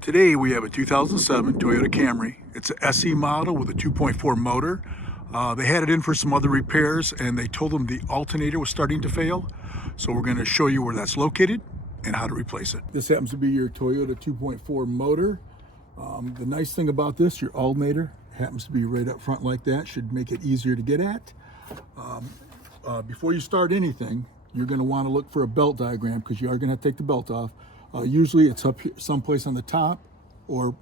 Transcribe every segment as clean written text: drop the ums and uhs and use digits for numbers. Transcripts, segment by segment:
Today we have a 2007 Toyota Camry. It's an SE model with a 2.4 motor. They had it in for some other repairs and they told them the alternator was starting to fail. So we're going to show you where that's located and how to replace it. This happens to be your Toyota 2.4 motor. The nice thing about this, your alternator happens to be right up front like that. Should make it easier to get at. Before you start anything, you're going to want to look for a belt diagram because you are going to take the belt off. Usually it's up here, someplace on the top or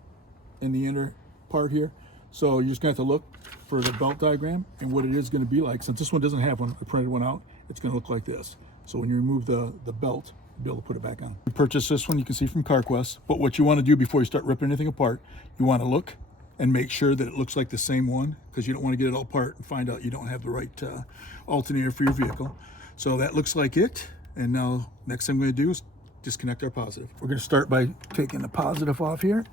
in the inner part here. So you're just going to have to look for the belt diagram and what it is going to be like. Since this one doesn't have one, I printed one out, it's going to look like this. So when you remove the belt, you'll be able to put it back on. You purchased this one, you can see from CarQuest. But what you want to do before you start ripping anything apart, you want to look and make sure that it looks like the same one, because you don't want to get it all apart and find out you don't have the right alternator for your vehicle. So that looks like it. And now next thing we're going to do is disconnect our positive. We're going to start by taking the positive off here.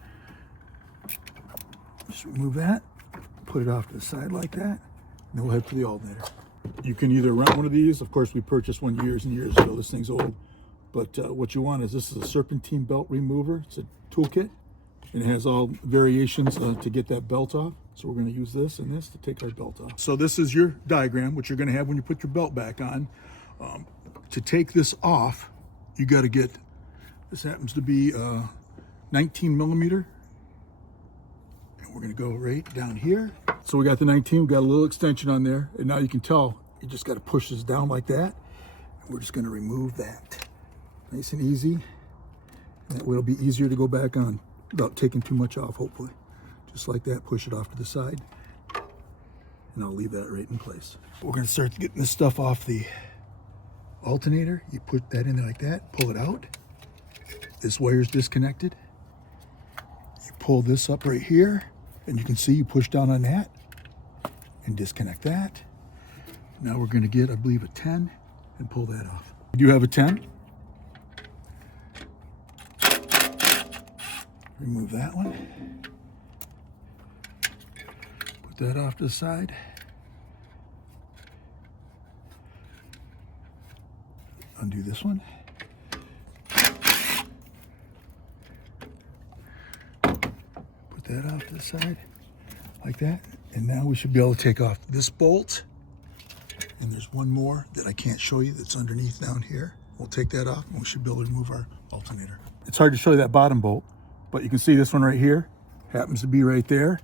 Just remove that, put it off to the side like that, and then we'll head for the alternator. You can either rent one of these. Of course, we purchased one years and years ago. This thing's old. But what you want is, this is a serpentine belt remover. It's a toolkit, and it has all variations to get that belt off. So we're going to use this and this to take our belt off. So this is your diagram, which you're going to have when you put your belt back on. To take this off, you got to get, this happens to be 19 millimeter. And we're going to go right down here. So we got the 19, we got a little extension on there. And now you can tell, you just got to push this down like that. And we're just going to remove that. Nice and easy. And that way it'll be easier to go back on without taking too much off, hopefully. Just like that, push it off to the side. And I'll leave that right in place. We're going to start getting this stuff off the alternator. You put that in there like that, pull it out. This wire's disconnected. You pull this up right here, and you can see you push down on that and disconnect that. Now we're going to get, I believe, a 10 and pull that off. We do have a 10. Remove that one. Put that off to the side. Undo this one. Put that off to the side like that. And now we should be able to take off this bolt. And there's one more that I can't show you that's underneath down here. We'll take that off and we should be able to remove our alternator. It's hard to show you that bottom bolt, but you can see this one right here happens to be right there.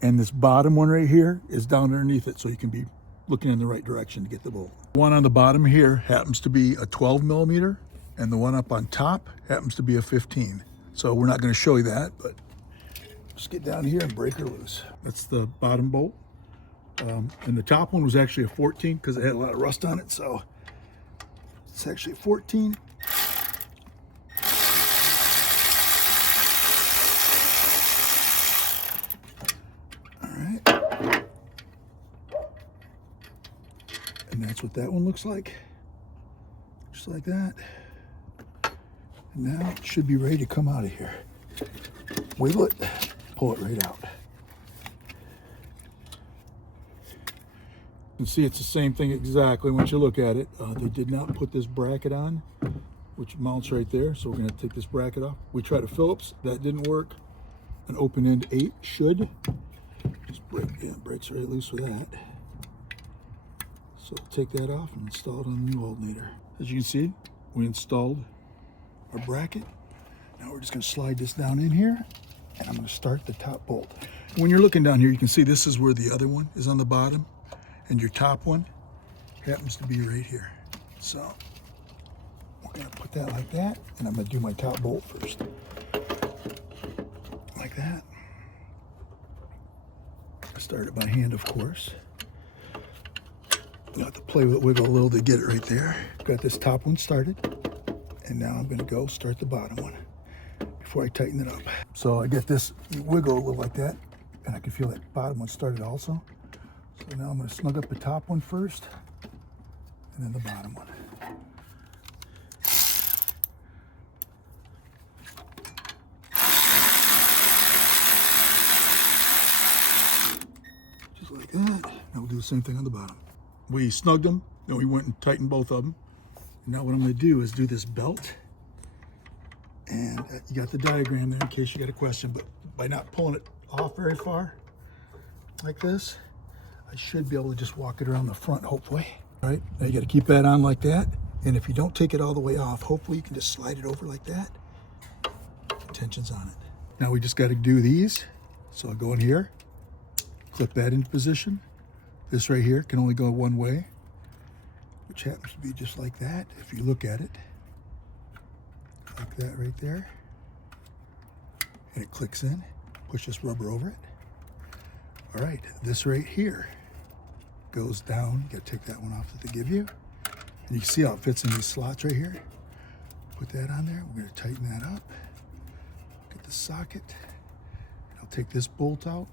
And this bottom one right here is down underneath it, so you can be looking in the right direction to get the bolt. The one on the bottom here happens to be a 12 millimeter, and the one up on top happens to be a 15. So we're not going to show you that, but just get down here and break her loose. That's the bottom bolt. And the top one was actually a 14 because it had a lot of rust on it, so it's actually a 14. And that's what that one looks like, just like that. And now it should be ready to come out of here. Wiggle it, pull it right out. You can see it's the same thing exactly once you look at it. They did not put this bracket on, which mounts right there, so we're going to take this bracket off. We tried a Phillips, that didn't work. An open-end 8 should. Just break, yeah, it breaks right loose with that. So take that off and install it on the new alternator. As you can see, we installed our bracket. Now we're just going to slide this down in here, and I'm going to start the top bolt. When you're looking down here, you can see this is where the other one is on the bottom, and your top one happens to be right here. So we're going to put that like that, and I'm going to do my top bolt first. Like that. Start it by hand, of course. You have to play with it, wiggle a little to get it right there. Got this top one started, and now I'm going to go start the bottom one before I tighten it up. So I get this wiggle a little like that, and I can feel that bottom one started also. So now I'm going to snug up the top one first, and then the bottom one. Just like that. Now we'll do the same thing on the bottom. We snugged them, then we went and tightened both of them. And now what I'm going to do is do this belt And you got the diagram there in case you got a question, but by not pulling it off very far like this, I should be able to just walk it around the front, hopefully. All right, now you got to keep that on like that. And if you don't take it all the way off, hopefully you can just slide it over like that. Tension's on it. Now we just got to do these. So I'll go in here, clip that into position. This right here can only go one way, which happens to be just like that. If you look at it, like that right there. And it clicks in, push this rubber over it. All right, this right here goes down. You gotta take that one off that they give you. And you can see how it fits in these slots right here. Put that on there. We're gonna tighten that up. Get the socket. I'll take this bolt out,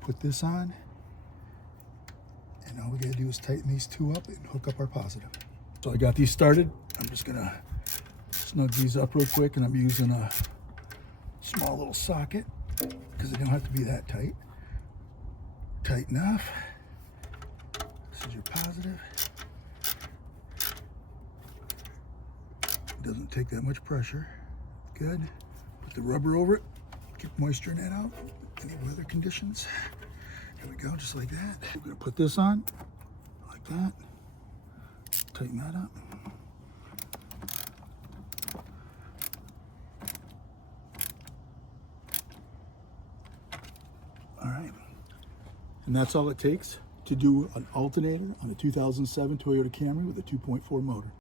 put this on, and all we gotta do is tighten these two up and hook up our positive. So I got these started. I'm just gonna snug these up real quick, and I'm using a small little socket because they don't have to be that tight. Tight enough. This is your positive. Doesn't take that much pressure. Good. Put the rubber over it. Keep moisture in that out. Any weather conditions. Here we go, just like that. We're gonna put this on, like that. Tighten that up. All right. And that's all it takes to do an alternator on a 2007 Toyota Camry with a 2.4 motor.